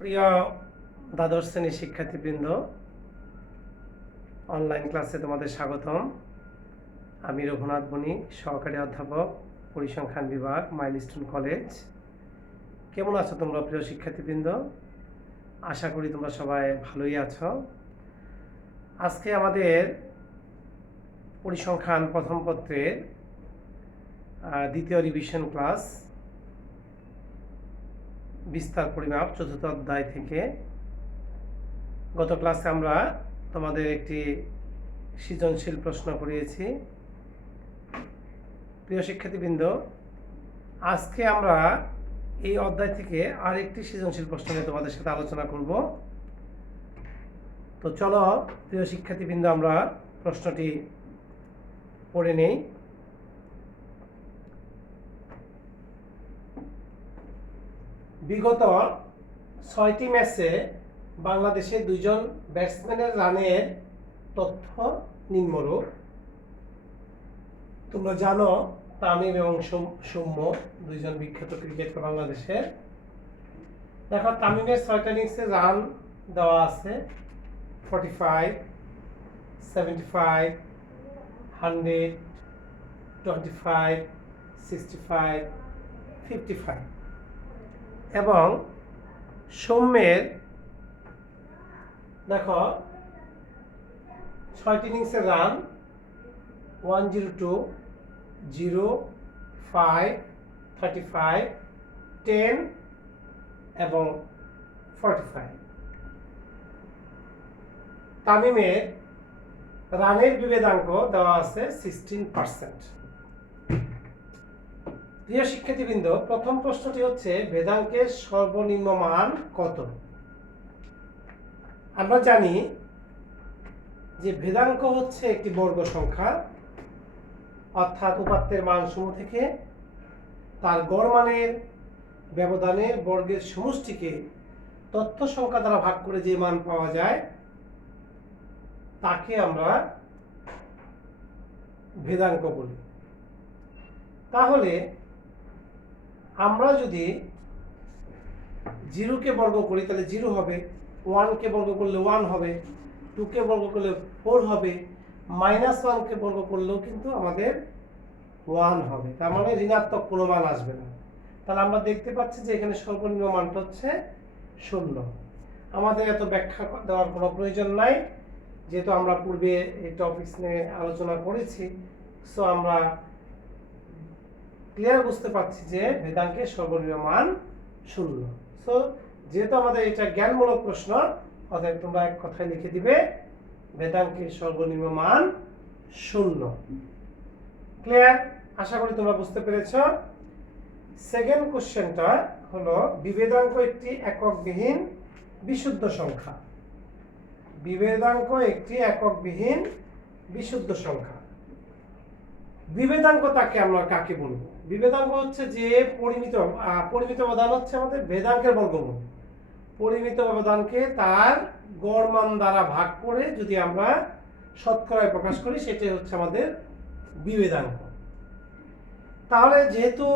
প্রিয় দ্বাদশ শ্রেণীর শিক্ষার্থীবৃন্দ, অনলাইন ক্লাসে তোমাদের স্বাগতম। আমি রঘুনাথ বণিক, সহকারী অধ্যাপক, পরিসংখ্যান বিভাগ, মাইলস্টোন কলেজ। কেমন আছো তোমরা প্রিয় শিক্ষার্থীবৃন্দ? আশা করি তোমরা সবাই ভালোই আছো। আজকে আমাদের পরিসংখ্যান প্রথম পত্রের দ্বিতীয় রিভিশন ক্লাস, বিস্তার পরিমাপ, চতুর্থ অধ্যায় থেকে। গত ক্লাসে আমরা তোমাদের একটি সৃজনশীল প্রশ্ন করিয়েছি। প্রিয় শিক্ষার্থীবৃন্দ, আজকে আমরা এই অধ্যায় থেকে আরেকটি সৃজনশীল প্রশ্ন নিয়ে তোমাদের সাথে আলোচনা করব। তো চলো প্রিয় শিক্ষার্থীবৃন্দ, আমরা প্রশ্নটি পড়ে নেই। বিগত 6টি ম্যাচে বাংলাদেশের 2জন ব্যাটসম্যানের রানের তথ্য নিম্নরূপ। তোমরা জানো তামিম এবং সৌম্য 2জন বিখ্যাত ক্রিকেটার বাংলাদেশের। দেখো, তামিমের 6টা ইনিংসে রান দেওয়া আছে 45, 75, 100, 25, 65, 55 এবং সৌম্যের দেখো 6টি ইনিংসের রান 102, 0, 5, 35, 10 এবং 45। তামিমের রানের বিভেদাঙ্ক দেওয়া আছে 16%। প্রিয় শিক্ষার্থীবৃন্দ, প্রথম প্রশ্নটি হচ্ছে ভেদাঙ্কের সর্বনিম্ন মান কত? আমরা জানি যে ভেদাঙ্ক হচ্ছে একটি বর্গ সংখ্যা, অর্থাৎ উপাত্তের মানসমূহ থেকে তার গড় মানের ব্যবধানের বর্গের সমষ্টিকে তথ্য সংখ্যা দ্বারা ভাগ করে যে মান পাওয়া যায় তাকে আমরা ভেদাঙ্ক বলি। তাহলে আমরা যদি 0কে বর্গ করি তাহলে 0 হবে, 1কে বর্গ করলে 1 হবে, 2কে বর্গ করলে 4 হবে, -1কে বর্গ করলেও কিন্তু আমাদের 1 হবে। তার মানে ঋণাত্মক কোনো মান আসবে না। তাহলে আমরা দেখতে পাচ্ছি যে এখানে সর্বনিম্ন মানটা হচ্ছে 0। আমাদের এত ব্যাখ্যা দেওয়ার কোনো প্রয়োজন নাই, যেহেতু আমরা পূর্বে এই টপিকস নিয়ে আলোচনা করেছি। সো আমরা ক্লিয়ার বুঝতে পারছি যে ভেদাঙ্কের সর্বনিম্ন মান 0। সো যেহেতু আমাদের এটা জ্ঞানমূলক প্রশ্ন, অতএব তোমরা এক কথায় লিখে দিবে ভেদাঙ্কের সর্বনিম্ন মান 0। ক্লিয়ার? আশা করি তোমরা বুঝতে পেরেছ। সেকেন্ড কোশ্চেনটা হলো বিভেদাঙ্ক একটি এককবিহীন বিশুদ্ধ সংখ্যা। বিভেদাঙ্ক একটি এককবিহীন বিশুদ্ধ সংখ্যা। বিভেদাঙ্ক তাকে আমরা কাকে বলবো? বিভেদাঙ্ক হচ্ছে যে পরিমিত ব্যবধান হচ্ছে আমাদের ভেদাঙ্কের বর্গমূল। পরিমিত ব্যবধানকে তার গড় মান দ্বারা ভাগ করে যদি আমরা শতকরায় প্রকাশ করি, সেটাই হচ্ছে আমাদের বিভেদাঙ্ক। তাহলে যেহেতু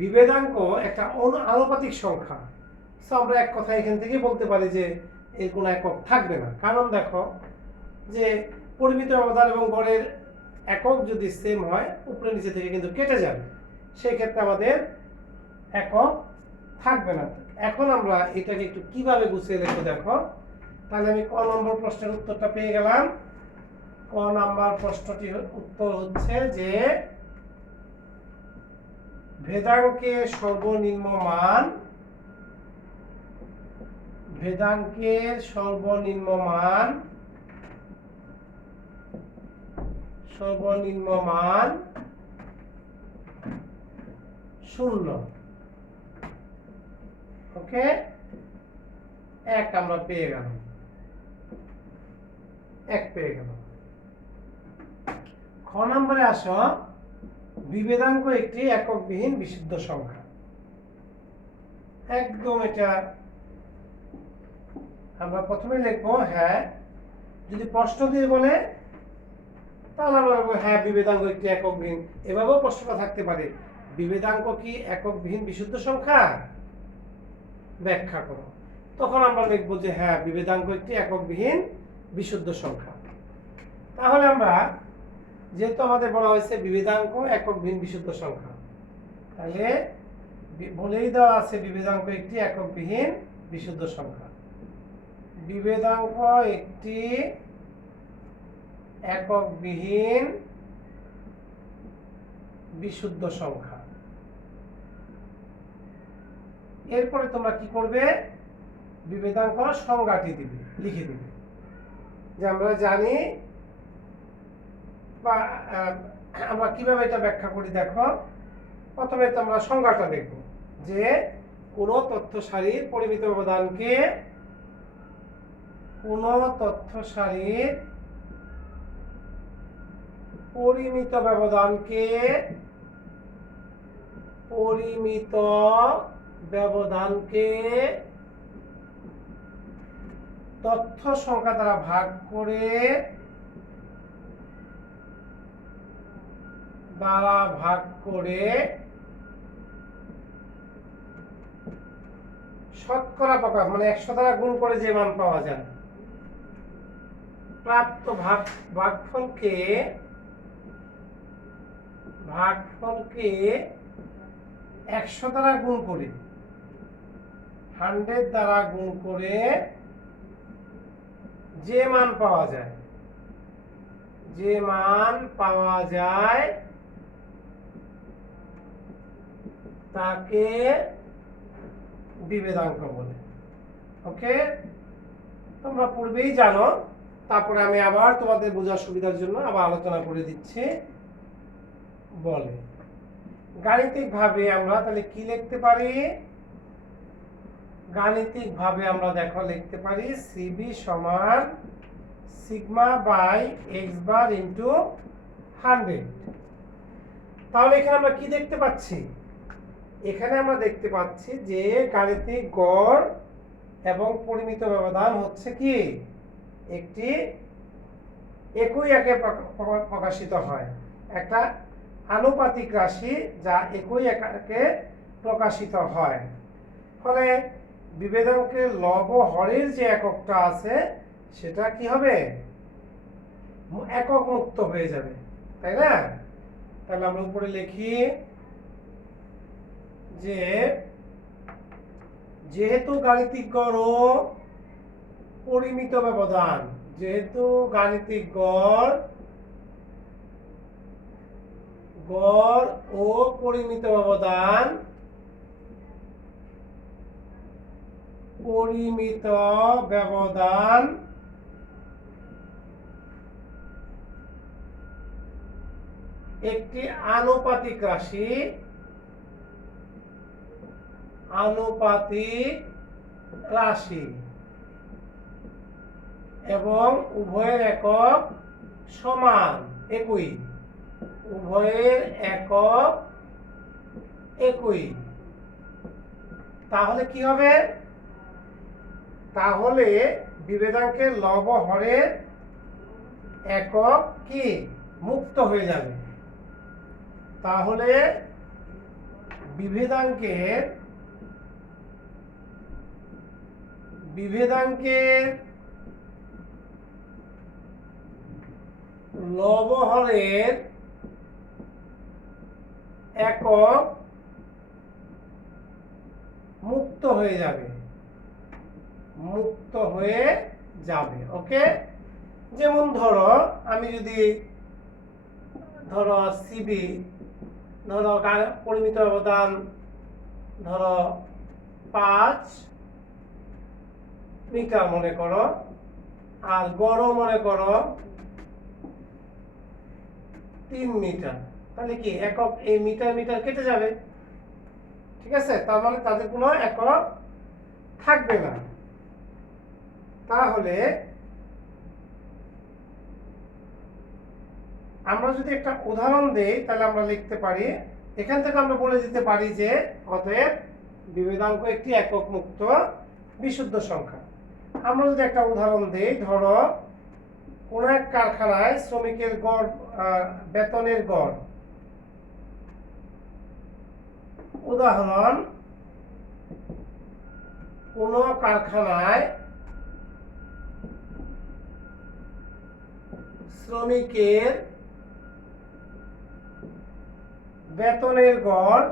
বিভেদাঙ্ক একটা আনুপাতিক সংখ্যা, সো আমরা এক কথা এখান থেকে বলতে পারি যে এর কোনো একক থাকবে না। কারণ দেখো যে পরিমিত ব্যবধান এবং গড়ের একক যদি সেম হয়, উপরে নিচে থেকে কিন্তু কেটে যাবে, সেই ক্ষেত্রে আমাদের একক থাকবে না। এখন আমরা এটাকে একটু কিভাবে গুছিয়ে লিখবো দেখো। তাহলে আমি ক নম্বর প্রশ্নের উত্তরটা পেয়ে গেলাম। ক নম্বর প্রশ্নটির উত্তর হচ্ছে যে ভেদাঙ্কের সর্বনিম্ন মান, ভেদাঙ্কের সর্বনিম্ন মান 0। ওকে, 1 আমরা পেয়ে গেলাম, 1 পেয়ে গেলাম। খ নম্বরে আসো, বিভেদাঙ্ক একটি এককবিহীন বিশুদ্ধ সংখ্যা। একদম এটা আমরা প্রথমে লিখবো হ্যাঁ, যদি প্রশ্ন দিয়ে বলে তাহলে আমরা বলবো হ্যাঁ বিভেদাঙ্ক একটি এককবিহীন। এভাবেও প্রশ্নটা থাকতে পারে, বিভেদাঙ্ক কি এককবিহীন বিশুদ্ধ সংখ্যা? ব্যাখ্যা করো। তো তখন আমরা লিখবো যে হ্যাঁ বিভেদাঙ্ক একটি এককবিহীন বিশুদ্ধ সংখ্যা। তাহলে আমরা যেহেতু আমাদের বলা হয়েছে বিভেদাঙ্ক এককবিহীন বিশুদ্ধ সংখ্যা, তাহলে বলেই দেওয়া আছে বিভেদাঙ্ক একটি এককবিহীন বিশুদ্ধ সংখ্যা। বিভেদাঙ্ক একটি এককবিহীন বিশুদ্ধ সংখ্যা। এরপরে তোমরা কি করবে, বিভেদাঙ্ক সংজ্ঞাটি দিবে, লিখে দিবে। যে আমরা জানি বা আমরা কিভাবে এটা ব্যাখ্যা করি দেখো। প্রথমে তোমরা সংজ্ঞাটা দেখো যে কোন তথ্য সারির পরিমিত ব্যবধানকে পরিমিত ব্যবধানকে তথ্য সংখ্যা দ্বারা ভাগ করে শতকরা প্রকাশ মানে 100 দ্বারা গুণ করে যে মান পাওয়া যায়, প্রাপ্ত ভাগফলকে 100 দ্বারা গুণ করে 100 দ্বারা গুণ করে যে মান পাওয়া যায় তাকে বিভেদাঙ্ক বলে। ওকে, তোমরা পূর্বেই জানো, তারপরে আমি আবার তোমাদের বোঝার সুবিধার জন্য আবার আলোচনা করে দিচ্ছি। বলে গাণিতিকভাবে আমরা তাহলে কি লিখতে পারি, গাণিতিকভাবে আমরা দেখো লিখতে পারি সিবি সমান sigma by x bar into 100। তাহলে এখানে আমরা কি দেখতে পাচ্ছি, এখানে আমরা দেখতে পাচ্ছি যে গাণিতিক গড় এবং পরিমিত ব্যবধান হচ্ছে কি একটি একই একে প্রকাশিত হয়, একটা আনুপাতিক রাশি যা একই একে প্রকাশিত হয়। ফলে বিভেদাঙ্কের লব হরের যে এককটা আছে সেটা কি হবে, একক মুক্ত হয়ে যাবে, তাই না? তাহলে আমরা উপরে লিখি যে যেহেতু গাণিতিক গড় ও পরিমিত ব্যবধান, যেহেতু গাণিতিক গড় ও পরিমিত ব্যবধান একটি আনুপাতিক রাশি এবং উভয়ের একক সমান একই, তাহলে কি হবে, তাহলে বিভেদাঙ্কের লব হরের একক কি মুক্ত হয়ে যাবে। তাহলে বিভেদাঙ্কের লব হরের একক মুক্ত হয়ে যাবে। ওকে, যেমন ধরো আমি যদি সিবি পরিমিত ব্যবধান 5 মিটার মনে করো, আর গড় মনে করো 3 মিটার, তাহলে কি একক এই মিটার কেটে যাবে, ঠিক আছে? তার মানে তাদের কোনো একক থাকবে না। তাহলে আমরা যদি একটা উদাহরণ দেই তাহলে আমরা লিখতে পারি, এখান থেকে আমরা বলে দিতে পারি যে অতএব বিভেদাঙ্ক একটি একক মুক্ত বিশুদ্ধ সংখ্যা। আমরা যদি একটা উদাহরণ দেই, ধরো কোন এক কারখানায় শ্রমিকের গড় বেতনের গড়, উদাহরণ কোনো কারখানায় শ্রমিকের বেতনের গড়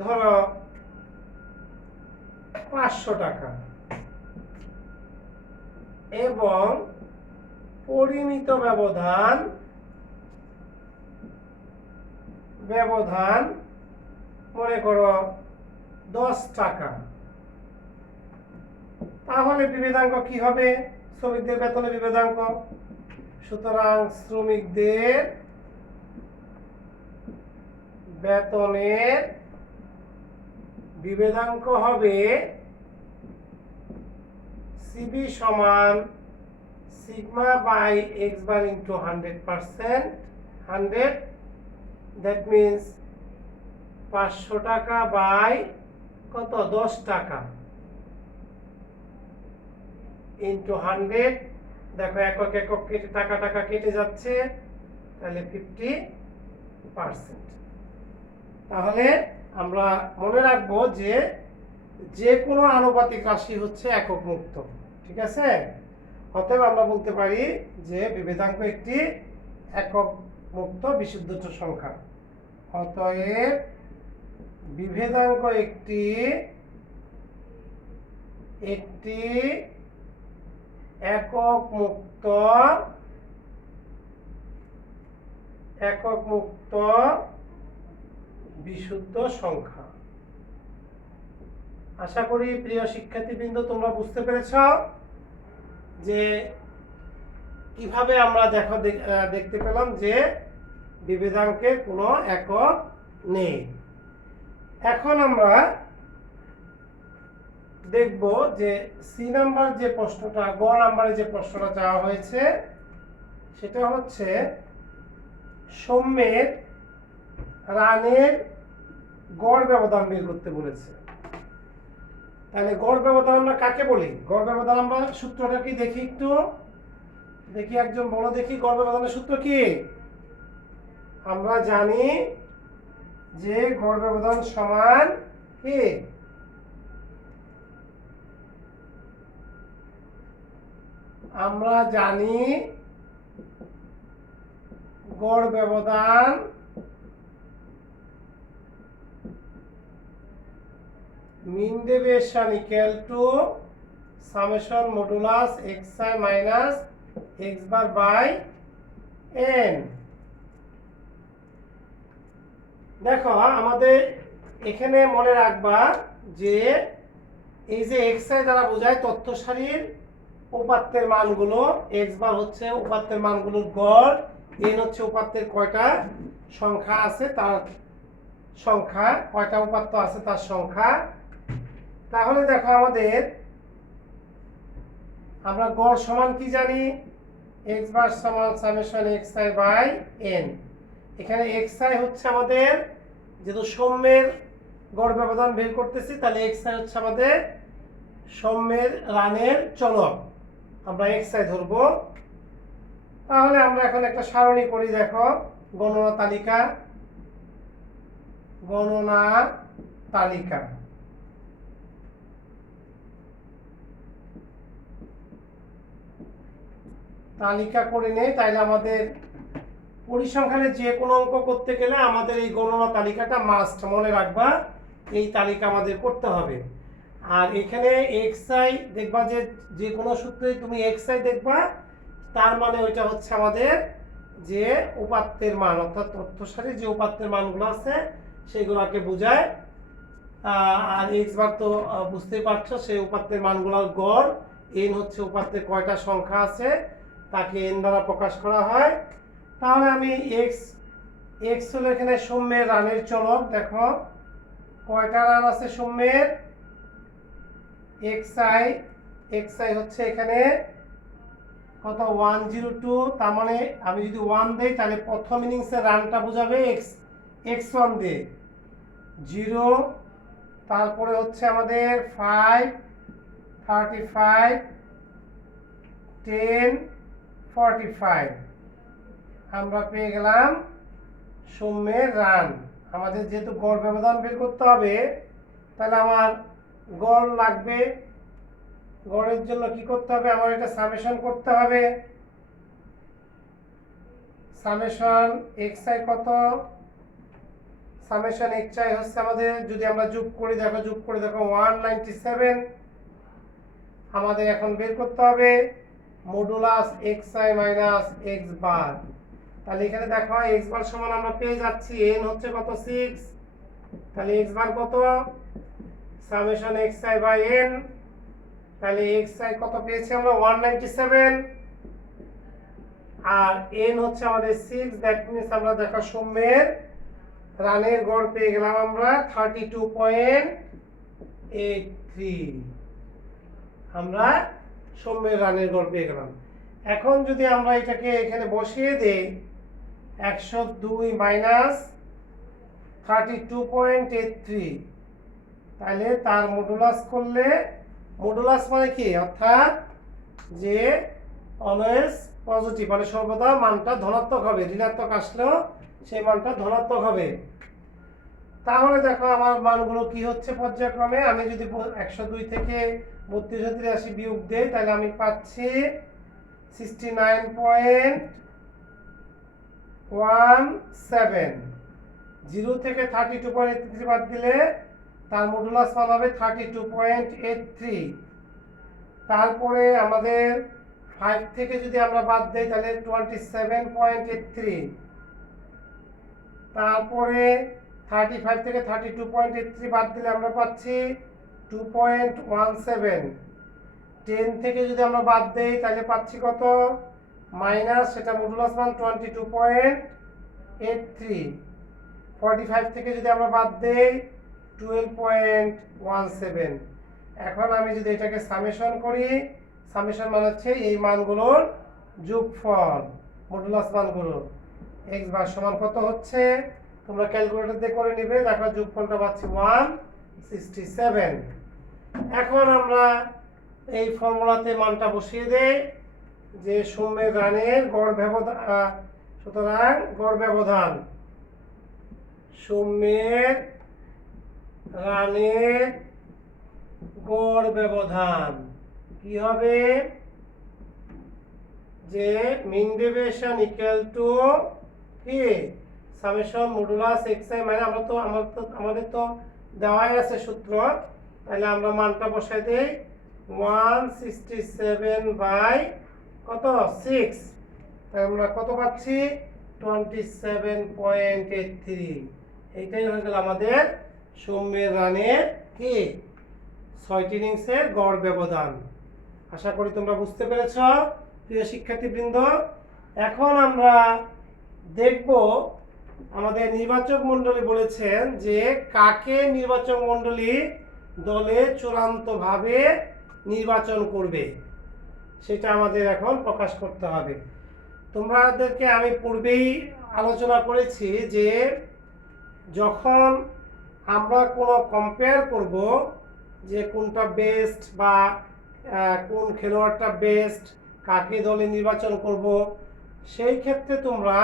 ধরো 500 টাকা এবং পরিমিত ব্যবধান মনে করো 10 টাকা, তাহলে বিভেদাঙ্ক কি হবে? শ্রমিকদের বেতনের বিভেদাঙ্ক। সুতরাং শ্রমিকদের বেতনের বিভেদাঙ্ক হবে সিবি সমান sigma by x bar into 100%, 100, that means 500 টাকা বাই কত, 10 টাকা ইন্টু 100। দেখো একক একক কেটে টাকা টাকা কেটে যাচ্ছে, তাহলে 50%। তাহলে আমরা মনে রাখবো যে কোনো আনুপাতিক রাশি হচ্ছে একক মুক্ত, ঠিক আছে? অতএব আমরা বলতে পারি যে বিভেদাঙ্ক একটি একক মুক্ত বিশুদ্ধ সংখ্যা। অতএব বিভেদাঙ্ক একটি একক মুক্ত বিশুদ্ধ সংখ্যা। আশা করি প্রিয় শিক্ষার্থীবৃন্দ তোমরা বুঝতে পেরেছ যে কিভাবে আমরা দেখতে পেলাম যে বিভেদাঙ্কের কোনো একক নেই। এখন আমরা দেখব যে সি নাম্বার যে প্রশ্নটা, গ নাম্বারে যে প্রশ্নটা চাওয়া হয়েছে সেটা হচ্ছে সৌম্যের রানের গড় ব্যবধান বের করতে বলেছে। তাহলে গড় ব্যবধান আমরা কাকে বলি? গড় ব্যবধান আমরা সূত্রটা কি দেখি, একটু দেখি, একজন বলো দেখি গড় ব্যবধানের সূত্র কি? আমরা জানি যে গড় ব্যবধান সমান কি, আমরা জানি গড় ব্যবধান mean deviation equal to summation modulus xi minus x bar by n। দেখো আমাদের এখানে মনে রাখবা যে এই যে xi দ্বারা বোঝায় তথ্য সারির উপাত্তের মানগুলো, x বার হচ্ছে উপাত্তের মানগুলোর গড়, n হচ্ছে উপাত্তের কয়টা সংখ্যা আছে তার সংখ্যা, কয়টা উপাত্ত আছে তার সংখ্যা। তাহলে দেখো আমরা গড় সমান কি জানি, x বার সমান সামেশন xi বাই n। এখানে xi হচ্ছে আমাদের, যেহেতু সৌম্যের গড় ব্যবধান বের করতেছি, তাহলে xi হচ্ছে আমাদের সৌম্যের রানের চলক, আমরা xi ধরবো। তাহলে আমরা এখন একটা সারণী করি। দেখো গণনা তালিকা করে নেই। তাইলে আমাদের পরিসংখ্যানে যে কোনো অঙ্ক করতে গেলে আমাদের এই গণনা তালিকাটা মাস্ট, মনে রাখবা এই তালিকা আমাদের করতে হবে। আর এখানে xi দেখবা যে কোনো সূত্রেই তুমি xi দেখবা, তার মানে ওইটা হচ্ছে আমাদের যে উপাত্তের মান, অর্থাৎ তথ্য সারির যে উপাত্তের মানগুলো আছে সেগুলোকে বোঝায়। আর x বার তো বুঝতেই পারছো, সেই উপাত্তের মানগুলোর গড়, n হচ্ছে উপাত্তের কয়টা সংখ্যা আছে তাকে n দ্বারা প্রকাশ করা হয়। তাহলে আমি x হলো এখানে সৌম্যের রানের চলক। দেখো কয়টা রান আছে সৌম্যের, xi হচ্ছে এখানে কত, 102। তার মানে আমি যদি 1 দেই তাহলে প্রথম ইনিংসের রানটা বোঝাবে x1 দিয়ে 0, তারপরে হচ্ছে আমাদের 5, 35, 10, 45 আমরা পেয়ে গেলাম সৌম্যের রান। আমাদের যেহেতু গড় ব্যবধান বের করতে হবে, তাহলে আমার গড় লাগবে। গড়ের জন্য কি করতে হবে, আমার এটা সামেশন করতে হবে। সামেশন xi কত, সামেশন xi হচ্ছে আমাদের, যদি আমরা যোগ করে দেখো 197। আমাদের এখন বের করতে হবে মডুলাস xi মাইনাস x বার। তাহলে এখানে দেখো x বার সমান আমরা পেয়ে যাচ্ছি n হচ্ছে কত 6, তাহলে x বার কত সামেশন xi বাই n। তাহলে xi কত পেয়েছি আমরা 197, আর n হচ্ছে আমাদের 6। দ্যাট মিন্স আমরা দেখো সৌম্যের রানের গড় পেয়ে গেলাম আমরা 32.83। আমরা সৌম্যের রানের গড় পেয়ে গেলাম। এখন যদি আমরা এটাকে এখানে বসিয়ে দেই 102 মাইনাস 32.83, তাহলে তার মডুলাস করলে, মডুলাস মানে কি, অর্থাৎ যে অলওয়েজ পজিটিভ, মানে সর্বদা মানটা ধনাত্মক হবে, ঋণাত্মক আসলেও সেই মানটা ধনাত্মক হবে। তাহলে দেখো আমার মানগুলো কি হচ্ছে পর্যায়ক্রমে। আমি যদি 102 থেকে 32 বিয়োগ দেই, তাহলে আমি পাচ্ছি 69.17। 0 থেকে 32.83 বাদ দিলে তার মডুলাস মান হবে 32.83। তারপরে আমাদের 5 থেকে যদি আমরা বাদ দেই তাহলে 27.83। তারপরে 35 থেকে 32.83 বাদ দিলে আমরা পাচ্ছি 2.17। 10 থেকে যদি আমরা বাদ দেই তাহলে পাচ্ছি কত, মাইনাস, সেটা মডুলাস মান 22.83। 45 থেকে যদি আমরা বাদ দেই 12.17। এখন আমি যদি এটাকে সামেশন করি, সামেশন মানে হচ্ছে এই মানগুলোর যোগফল, মডুলাস মানগুলো। x বার সমান কত হচ্ছে, তোমরা ক্যালকুলেটর দিয়ে করে নিবে, দেখো যোগফলটা পাচ্ছি 167। এখন আমরা এই ফর্মুলাতে মানটা বসিয়ে দেই যে সৌম্যের রানের গড় ব্যবধান, সুতরাং গড় ব্যবধান, সৌম্যের রানের গড় ব্যবধান কি হবে, যে মিন ডেভিয়েশন ইকুয়াল টু কি সামেশন মডুলাস xi, মানে আমাদের তো দেওয়াই আছে সূত্র, তাহলে আমরা মানটা বসাই দেই 167 বাই কত 6, তাই আমরা কত পাচ্ছি 27.83। এইটাই হয়ে গেল আমাদের সৌম্যের রানের কি 6টি ইনিংসের গড় ব্যবধান। আশা করি তোমরা বুঝতে পেরেছ প্রিয় শিক্ষার্থীবৃন্দ। এখন আমরা দেখব আমাদের নির্বাচক মণ্ডলী বলেছেন যে কাকে নির্বাচক মণ্ডলী দলে চূড়ান্তভাবে নির্বাচন করবে, সেটা আমাদের এখন প্রকাশ করতে হবে। তোমাদেরকে আমি পূর্বেই আলোচনা করেছি যে যখন আমরা কোনো কম্পেয়ার করব যে কোনটা বেস্ট বা কোন খেলোয়াড়টা বেস্ট, কাকে দলে নির্বাচন করব, সেই ক্ষেত্রে তোমরা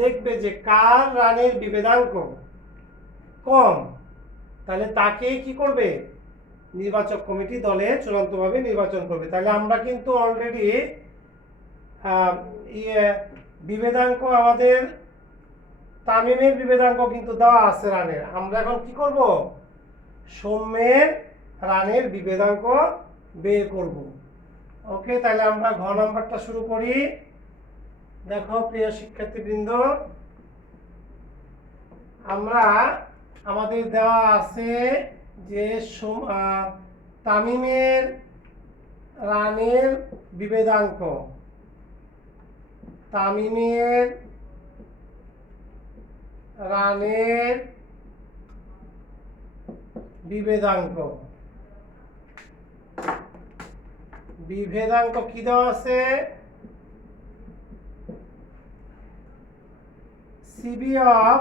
দেখবে যে কার রানের বিভেদাঙ্ক কম, তাহলে তাকেই কি করবে নির্বাচক কমিটি দলে চূড়ান্তভাবে নির্বাচন করবে। তাহলে আমরা কিন্তু অলরেডি বিভেদাঙ্ক, আমাদের তামিমের বিভেদাঙ্ক কিন্তু দেওয়া আছে রানের। আমরা এখন কি করব, সৌম্যের রানের বিভেদাঙ্ক বের করব। ওকে, তাহলে আমরা ঘ নাম্বারটা শুরু করি। দেখো প্রিয় শিক্ষার্থীবৃন্দ, আমরা আমাদের দেওয়া আছে যে তামিমের রানের বিভেদাঙ্ক, তামিমের রানের বিভেদাঙ্ক, বিভেদাঙ্ক কি দেওয়া আছে, সিবি অফ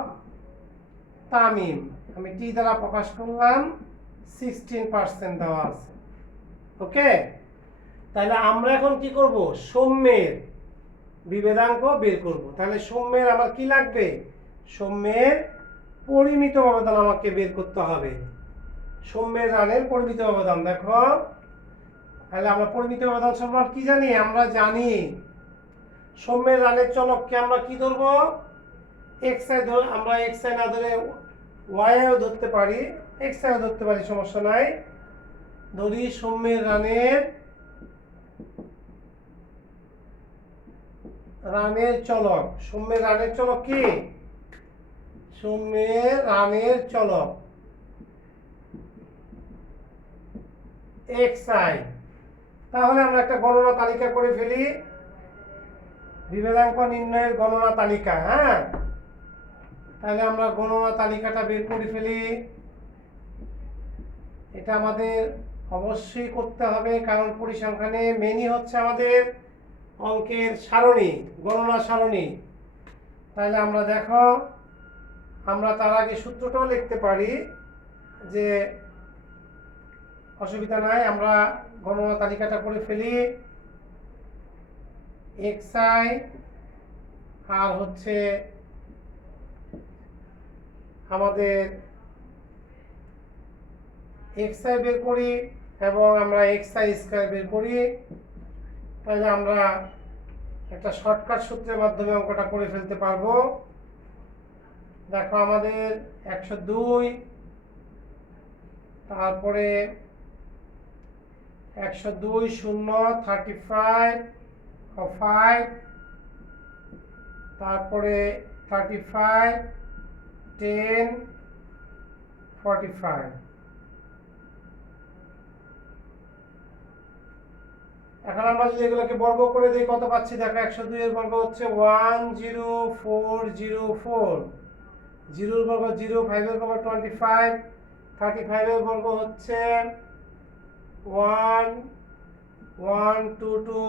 তামিম, আমি টি দ্বারা প্রকাশ করলাম, 16% দেওয়া আছে। ওকে, তাহলে আমরা এখন কি করব, সৌম্যের বিভেদাঙ্ক বের করব। তাহলে সৌম্যের আমার কি লাগবে, সৌম্যের পরিমিত ব্যবধান আমাকে বের করতে হবে। সৌম্যের রানের পরিমিত ব্যবধান দেখো, তাহলে আমরা পরিমিত ব্যবধান সম্পর্কে কি জানি? আমরা জানি সৌম্যের রানের চলককে আমরা কি ধরবো? এক্স আই ধর, আমরা এক্স আই না ধরে ওয়াই আইও ধরতে পারি, এক্স আইও ধরতে পারি, সমস্যা নাই। ধরি সৌম্যের রানের চলক। সৌম্যের রানের চলক কি? সৌম্যের রানের চলক এক্স আই। তাহলে আমরা একটা গণনা তালিকা করে ফেলি, বিভেদাঙ্ক নির্ণয়ের গণনা তালিকা। হ্যাঁ, তাহলে আমরা গণনা তালিকাটা বের করে ফেলি। এটা আমাদের অবশ্যই করতে হবে, কারণ পরিসংখ্যানে মেনই হচ্ছে আমাদের অঙ্কের সারণী, গণনা সারণী। তাহলে আমরা দেখো, আমরা তার আগে সূত্রটাও লিখতে পারি, যে অসুবিধা নাই, আমরা গণনা তালিকাটা করে ফেলি। এক্স আই আর হচ্ছে আমাদের এক্স আই বের করি এবং আমরা এক্স আই স্কয়ার বের করি। তাহলে আমরা একটা শর্টকাট সূত্রের মাধ্যমে অঙ্কটা করে ফেলতে পারবো। দেখো আমাদের 102, তারপরে 102 0 35 5, তারপরে 35 10 45। এখন আমরা যদি এগুলোকে বর্গ করে দিই কত পাচ্ছি? দেখো 102 এর বর্গ হচ্ছে 10404, 0 এর বর্গ 0, 5 এর বর্গ 25, 35 এর বর্গ হচ্ছে 1 1 2 2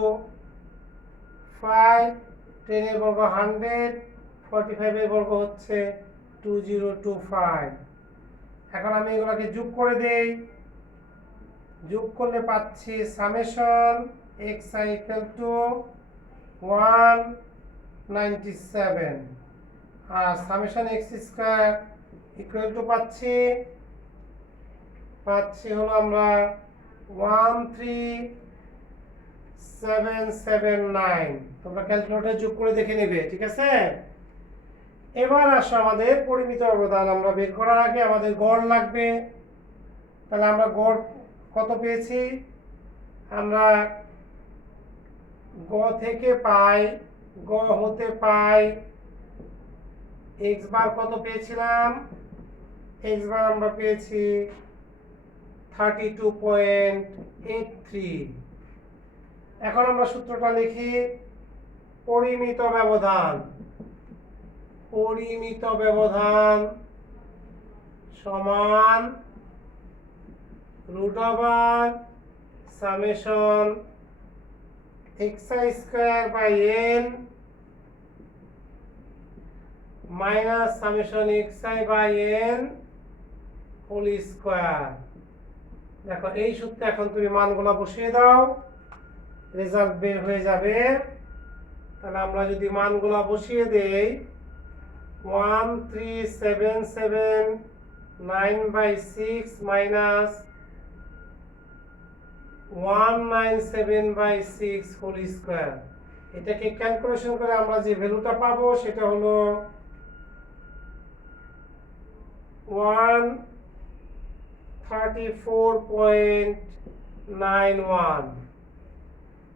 5, 10 এর বর্গ 100, 45 এর বর্গ হচ্ছে 2025। এখন আমি এগুলোকে যোগ করে দেই, যোগ করলে পাচ্ছি সামেশন xi ইকুয়াল টু 197 আর summation x square equal to পাচ্ছি হলো আমরা 13779। তোমরা ক্যালকুলেটরে যোগ করে দেখে নেবে, ঠিক আছে? এবার আসো আমাদের পরিমিত ব্যবধান আমরা বের করার আগে আমাদের গড় লাগবে। তাহলে আমরা গড় কত পেয়েছি? আমরা গ থেকে পাই, গ হতে পাই এক্স বার কত পেয়েছিলাম? এক্স বার আমরা পেয়েছি 32.83। এখন আমরা সূত্রটা লিখি, পরিমিত ব্যবধান সমান root over summation xi square by n minus summation xi by n whole square. দেখো এই সূত্রে এখন তুমি মানগুলো বসিয়ে দাও, রেজাল্ট বের হয়ে যাবে। তাহলে আমরা যদি মানগুলো বসিয়ে দেই, 13779/6 মাইনাস 197/6 হোল স্কয়ার, এটাকে ক্যালকুলেশন করে আমরা যে ভ্যালুটা পাবো সেটা হলো 134.91।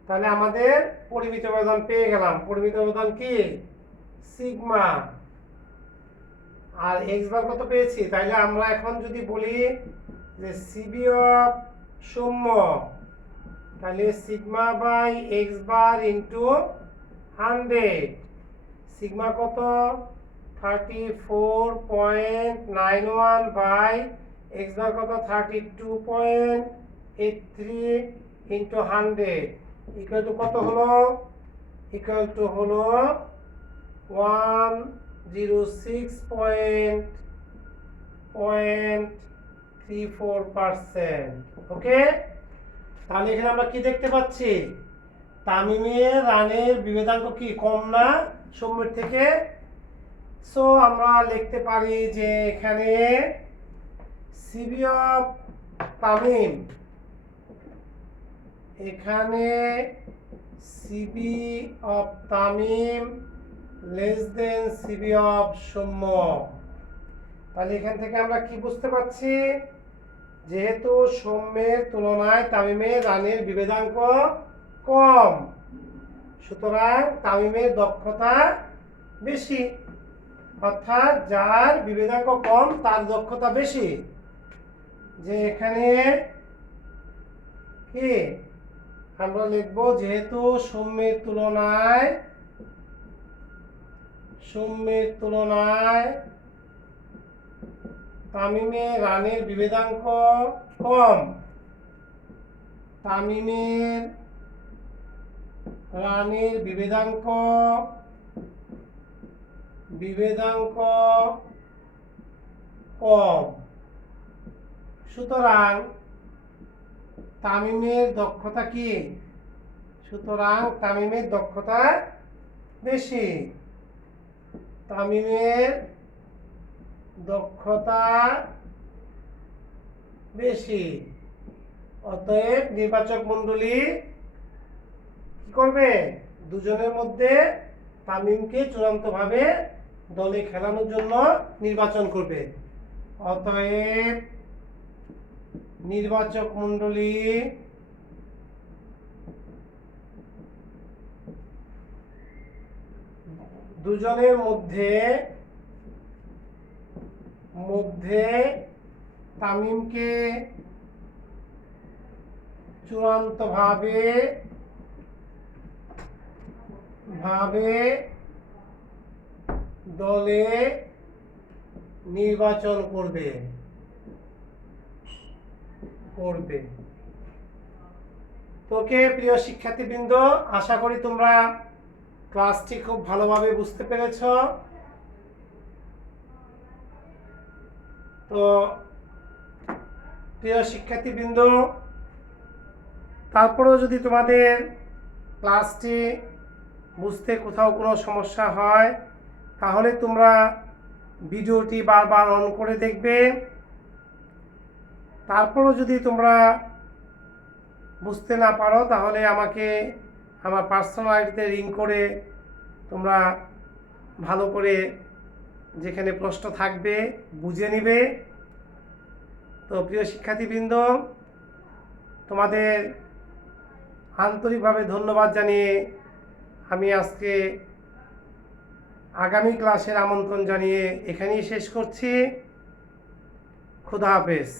তাহলে আমাদের পরিমিত ব্যবধান পেয়ে গেলাম। পরিমিত ব্যবধান কি? সিগমা। আর এক্স বার কত পেয়েছি? তাহলে আমরা এখন যদি বলি যে সিবি অফ সৌম্য, তাহলে sigma by x bar into 100। Sigma কত? 34.91 বাই এক্স বার কত? 32.83 ইন্টু 100 ইকুয়াল টু কত হলো? ইকুয়াল টু হলো 106.34%। ওকে, তাহলে এখানে আমরা কি দেখতে পাচ্ছি? তামিমের রানের বিভেদাঙ্ক কি কম না সৌম্যের থেকে? সো আমরা লিখতে পারি যে এখানে সিবি অফ তামিম, এখানে CV of Tamim less than CV of Soumya. তাহলে এখান থেকে আমরা কি বুঝতে পারছি, যেহেতু সৌম্যের তুলনায় তামিমের রানের বিভেদাঙ্ক কম, সুতরাং তামিমের দক্ষতা বেশি, অর্থাৎ যার বিভেদাঙ্ক কম তার দক্ষতা বেশি। যে এখানে কি আমরা লিখব, যেহেতু সৌম্যের তুলনায় তামিমের রানের বিভেদাঙ্ক কম, তামিমের রানের বিভেদাঙ্ক কম, সুতরাং তামিমের দক্ষতা কি, সুতরাং তামিমের দক্ষতা বেশি, তামিমের দক্ষতা বেশি। অতএব নির্বাচক মণ্ডলী কি করবে, দুজনের মধ্যে তামিমকে চূড়ান্তভাবে দলে খেলানোর জন্য নির্বাচন করবে। অতএব নির্বাচক মণ্ডলী দুজনের মধ্যে তামিমকে চূড়ান্তভাবে দলে নির্বাচন করবে। তোকে প্রিয় শিক্ষার্থীবৃন্দ, আশা করি তোমরা ক্লাসটি খুব ভালোভাবে বুঝতে পেরেছ। তো প্রিয় শিক্ষার্থীবৃন্দ, তারপরেও যদি তোমাদের ক্লাসটি বুঝতে কোথাও কোনো সমস্যা হয়, তাহলে তোমরা ভিডিওটি বারবার অন করে দেখবে। তারপরও যদি তোমরা বুঝতে না পারো, তাহলে আমাকে আমার পার্সোনাল আইডিতে রিং করে তোমরা ভালো করে যেখানে প্রশ্ন থাকবে বুঝে নিবে। তো প্রিয় শিক্ষার্থীবৃন্দ, তোমাদের আন্তরিকভাবে ধন্যবাদ জানিয়ে আমি আজকে আগামী ক্লাসের আমন্ত্রণ জানিয়ে এখানেই শেষ করছি। খুদা হাফেজ।